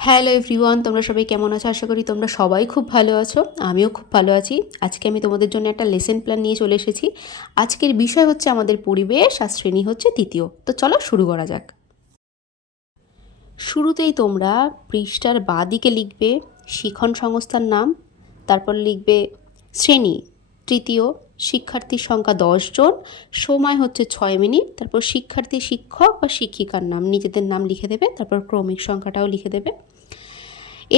Hello everyone, তোমরা সবাই কেমন আছো? আশা করি তোমরা সবাই খুব ভালো আছো। আমিও খুব ভালো আছি। আজকে আমি তোমাদের জন্য একটা লেসন প্ল্যান নিয়ে চলে এসেছি। আজকের বিষয় হচ্ছে আমাদের পরিবেশ, আর শ্রেণী হচ্ছে তৃতীয়। তো চলো শুরু করা যাক। শুরুতেই তোমরা পৃষ্ঠার বাঁ দিকে লিখবে শিখন সংস্থার নাম, তারপর লিখবে শ্রেণী তৃতীয়, শিক্ষার্থীর সংখ্যা 10 জন, সময় হচ্ছে 6 মিনিট, তারপর শিক্ষার্থী, শিক্ষক বা শিক্ষিকার নাম, নিজেদের নাম লিখে দেবে, তারপর ক্রমিক সংখ্যাটাও লিখে দেবে।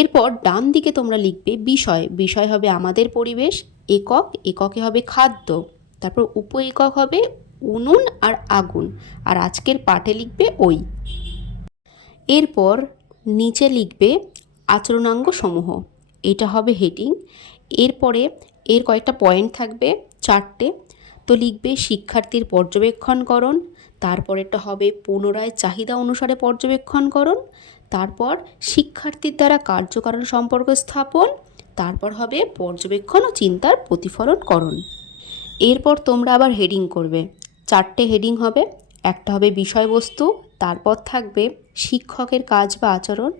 এরপর ডান দিকে তোমরা লিখবে বিষয়। বিষয় হবে আমাদের পরিবেশ। একক, এককে হবে খাদ্য। তারপর উপ একক হবে উনুন আর আগুন। আর আজকের পাঠে লিখবে ওই। এরপর নিচে লিখবে আচরণাঙ্গ সমূহ। এটা হবে হেডিং। এরপরে এর কয়েকটা পয়েন্ট থাকবে, 4টে। তো লিখবে শিক্ষার্থীর পর্যবেক্ষণকরণ, তারপরেরটা হবে পুনরায় চাহিদা অনুসারে পর্যবেক্ষণকরণ, তারপর শিক্ষার্থীর দ্বারা কার্যকারণ সম্পর্ক স্থাপন, তারপর হবে পর্যবেক্ষণ ও চিন্তার প্রতিফলনকরণ। এরপর তোমরা আবার হেডিং করবে। 4টে হেডিং হবে। একটা হবে বিষয়বস্তু, তারপর থাকবে শিক্ষকের কাজ বা আচরণ,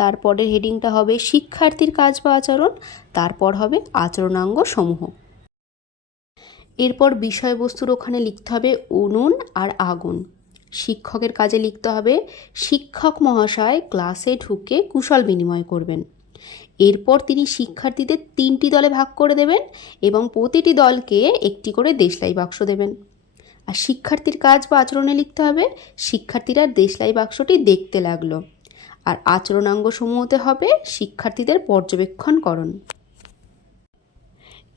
তারপরের হেডিংটা হবে শিক্ষার্থীর কাজ বা আচরণ, তারপর হবে আচরণাঙ্গ সমূহ। এরপর বিষয়বস্তুর ওখানে লিখতে হবে উনুন আর আগুন। শিক্ষকের কাজে লিখতে হবে শিক্ষক মহাশয় ক্লাসে ঢুকে কুশল বিনিময় করবেন। এরপর তিনি শিক্ষার্থীদের 3টি দলে ভাগ করে দেবেন এবং প্রতিটি দলকে একটি করে দেশলাই বাক্স দেবেন। আর শিক্ষার্থীর কাজ বা আচরণে লিখতে হবে শিক্ষার্থীরা দেশলাই বাক্সটি দেখতে লাগলো। আর আচরণাঙ্গ সমূহতে হবে শিক্ষার্থীদের পর্যবেক্ষণকরণ।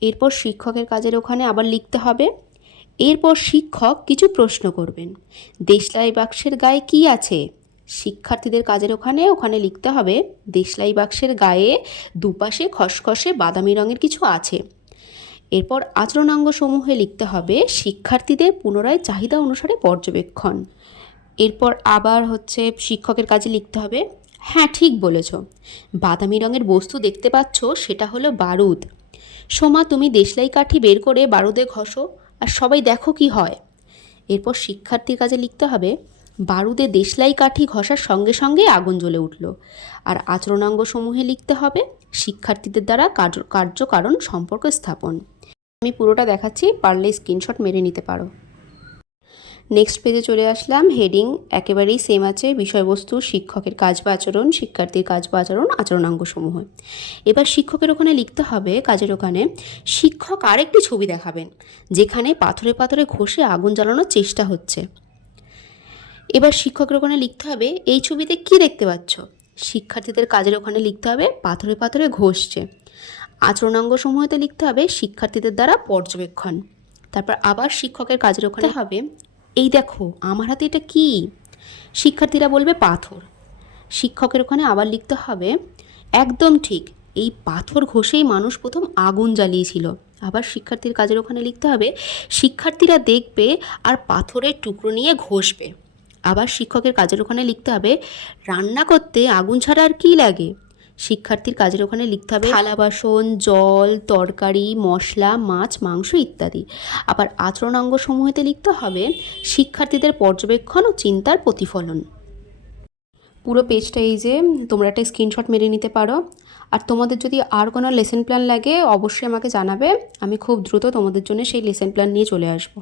এরপর শিক্ষকের কাজের ওখানে আবার লিখতে হবে, এরপর শিক্ষক কিছু প্রশ্ন করবেন। দেশলাই বাক্সের গায়ে কি আছে? শিক্ষার্থীদের কাজের ওখানে লিখতে হবে দেশলাই বাক্সের গায়ে দুপাশে খসখসে বাদামি রঙের কিছু আছে। এরপর আচরণাঙ্গ সমূহে লিখতে হবে শিক্ষার্থীদের পুনরায় চাহিদা অনুসারে পর্যবেক্ষণ। এরপর আবার শিক্ষকের কাজে লিখতে হবে, হ্যাঁ ঠিক বলেছ, বাদামি রঙের বস্তু দেখতে পাচ্ছ, সেটা হলো বারুদ। সোমা, তুমি দেশলাই কাঠি বের করে বারুদে ঘষো আর সবাই দেখো কি হয়। এরপর শিক্ষার্থীর কাজে লিখতে হবে বারুদে দেশলাই কাঠি ঘষার সঙ্গে সঙ্গে আগুন জ্বলে উঠল। আর আচরণাঙ্গ সমূহে লিখতে হবে শিক্ষার্থীদের দ্বারা কার্যকারণ সম্পর্ক স্থাপন। আমি পুরোটা দেখাচ্ছি, পারলে স্ক্রিনশট মেরে নিতে পারো। নেক্সট পেজে চলে আসলাম। হেডিং একেবারেই সেম আছে, বিষয়বস্তু শিক্ষকের কাজ বা আচরণ, শিক্ষার্থীর কাজ বা আচরণ, আচরণাঙ্গ সমূহ। এবার শিক্ষকের ওখানে লিখতে হবে কাজের ওখানে শিক্ষক আরেকটি ছবি দেখাবেন যেখানে পাথরে পাথরে ঘষে আগুন জ্বালানোর চেষ্টা হচ্ছে। এবার শিক্ষকের ওখানে লিখতে হবে এই ছবিতে কি দেখতে পাচ্ছ? শিক্ষার্থীদের কাজের ওখানে লিখতে হবে পাথরে পাথরে ঘষছে। আচরণাঙ্গ সমূহতে লিখতে হবে শিক্ষার্থীদের দ্বারা পর্যবেক্ষণ। তারপর আবার শিক্ষকের কাজের ওখানে হবে এই দেখো আমার হাতে এটা কি? শিক্ষার্থীরা বলবে পাথর। শিক্ষকের ওখানে আবার লিখতে হবে একদম ঠিক, এই পাথর ঘষেই মানুষ প্রথম আগুন জ্বালিয়েছিল। আবার শিক্ষার্থীর কাজের ওখানে লিখতে হবে শিক্ষার্থীরা দেখবে আর পাথরের টুকরো নিয়ে ঘষবে। আবার শিক্ষকের কাজের ওখানে লিখতে হবে রান্না করতে আগুন ছাড়া আর কী লাগে? শিক্ষার্থীর কাজের ওখানে লিখতে হবে থালা বাসন, জল, তরকারি, মশলা, মাছ, মাংস ইত্যাদি। আবার আচরণাঙ্গ সমূহেতে লিখতে হবে শিক্ষার্থীদের পর্যবেক্ষণ ও চিন্তার প্রতিফলন। পুরো পেজটা এই যে, তোমরা একটা স্ক্রিনশট মেরে নিতে পারো। আর তোমাদের যদি আর কোনো লেসন প্ল্যান লাগে অবশ্যই আমাকে জানাবে, আমি খুব দ্রুত তোমাদের জন্য সেই লেসন প্ল্যান নিয়ে চলে আসবো।